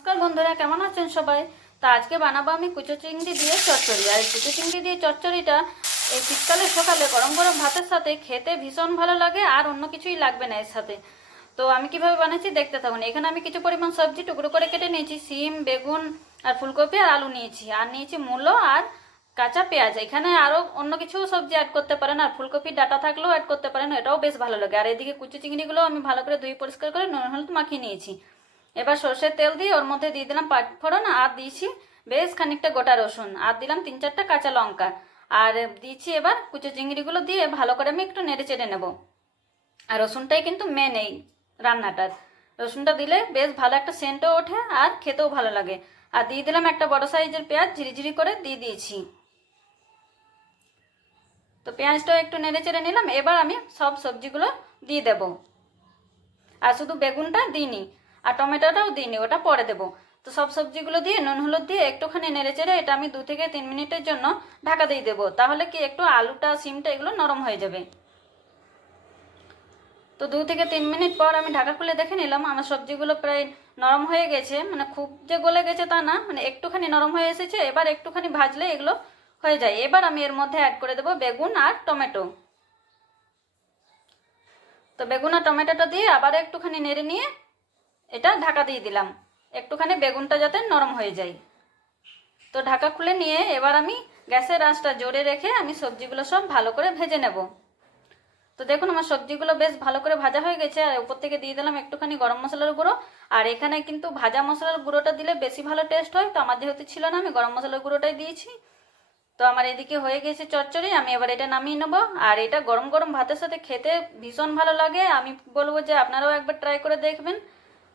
নমস্কার বন্ধুরা, কেমন আছেন সবাই? তা আজকে বানাবো আমি কুচো চিংড়ি দিয়ে চচ্চড়ি। আর কুচো চিংড়ি দিয়ে চচ্চড়িটা এই শীতকালের সকালে গরম গরম ভাতের সাথে খেতে ভীষণ ভালো লাগে, আর অন্য কিছুই লাগবে না এর সাথে। তো আমি কিভাবে বানাচ্ছি দেখতে থাকুন। এখানে আমি কিছু পরিমাণ সবজি টুকরো করে কেটে নিয়েছি। সিম, বেগুন আর ফুলকপি আর আলু নিয়েছি, আর নিয়েছি মূলো আর কাঁচা পেঁয়াজ। এখানে আরও অন্য কিছু সবজি অ্যাড করতে পারেন, আর ফুলকপির ডাঁটা থাকলেও অ্যাড করতে পারেন, এটাও বেশ ভালো লাগে। আর এদিকে কুচো চিংড়িগুলো আমি ভালো করে ধুয়ে পরিষ্কার করে নুন হলুদ মাখিয়ে নিয়েছি। এবার সর্ষের তেল দিয়ে ওর মধ্যে দিয়ে দিলাম পাঁচফোড়ন, আর দিয়েছি বেশ খানিকটা গোটা রসুন, আর দিলাম 3-4টা কাঁচা লঙ্কা, আর দিয়েছি এবার কুচো চিংড়িগুলো দিয়ে ভালো করে আমি একটু নেড়ে চেড়ে নেব। আর রসুনটাই কিন্তু মেন এই রান্নাটার। রসুনটা দিলে বেশ ভালো একটা সেন্টও ওঠে আর খেতেও ভালো লাগে। আর দিয়ে দিলাম একটা বড় সাইজের পেঁয়াজ, ঝিরিঝিরি করে দিয়ে দিয়েছি। তো পেঁয়াজটাও একটু নেড়ে চেড়ে নিলাম। এবার আমি সব সবজিগুলো দিয়ে দেব। আর শুধু বেগুনটা দিইনি, আর টমেটোটাও দিইনি, ওটা পরে দেবো। তো সব সবজিগুলো দিয়ে নুন হলুদ দিয়ে একটুখানি নেড়ে চেড়ে এটা আমি 2 থেকে 3 মিনিটের জন্য ঢাকা দিয়ে দেবো। তাহলে কি একটু আলুটা সিমটা এগুলো নরম হয়ে যাবে। তো 2 থেকে 3 মিনিট পর আমি ঢাকা খুলে দেখে নিলাম, আমার সবজিগুলো প্রায় নরম হয়ে গেছে। মানে খুব যে গলে গেছে তা না, মানে একটুখানি নরম হয়ে এসেছে। এবার একটুখানি ভাজলে এগুলো হয়ে যায়। এবার আমি এর মধ্যে অ্যাড করে দেবো বেগুন আর টমেটো। তো বেগুন আর টমেটোটা দিয়ে আবার একটুখানি নেড়ে নিয়ে এটা ঢাকা দিয়ে দিলাম, একটুখানি বেগুনটা যাতে নরম হয়ে যায়। তো ঢাকা খুলে নিয়ে এবার আমি গ্যাসের আঁচটা জোরে রেখে আমি সবজিগুলো সব ভালো করে ভেজে নেব। তো দেখুন আমার সবজিগুলো বেশ ভালো করে ভাজা হয়ে গেছে। আর উপর থেকে দিয়ে দিলাম একটুখানি গরম মশলার গুঁড়ো। আর এখানে কিন্তু ভাজা মশলার গুঁড়োটা দিলে বেশি ভালো টেস্ট হয়, তো আমার যেহেতু ছিল না আমি গরম মশলার গুঁড়োটাই দিয়েছি। তো আমার এদিকে হয়ে গেছে চচ্চড়ি, আমি এবার এটা নামিয়ে নেবো। আর এটা গরম গরম ভাতের সাথে খেতে ভীষণ ভালো লাগে। আমি বলবো যে আপনারাও একবার ট্রাই করে দেখবেন,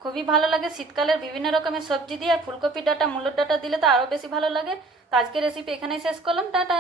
খুবই ভালো লাগে। শীতকালের বিভিন্ন রকমের সবজি দিয়ে ফুলকপি ডাঁটা, মূলোর ডাঁটা দিলে তো আরও বেশি ভালো লাগে। তো আজকের রেসিপি এখানেই শেষ করলাম, টাটা।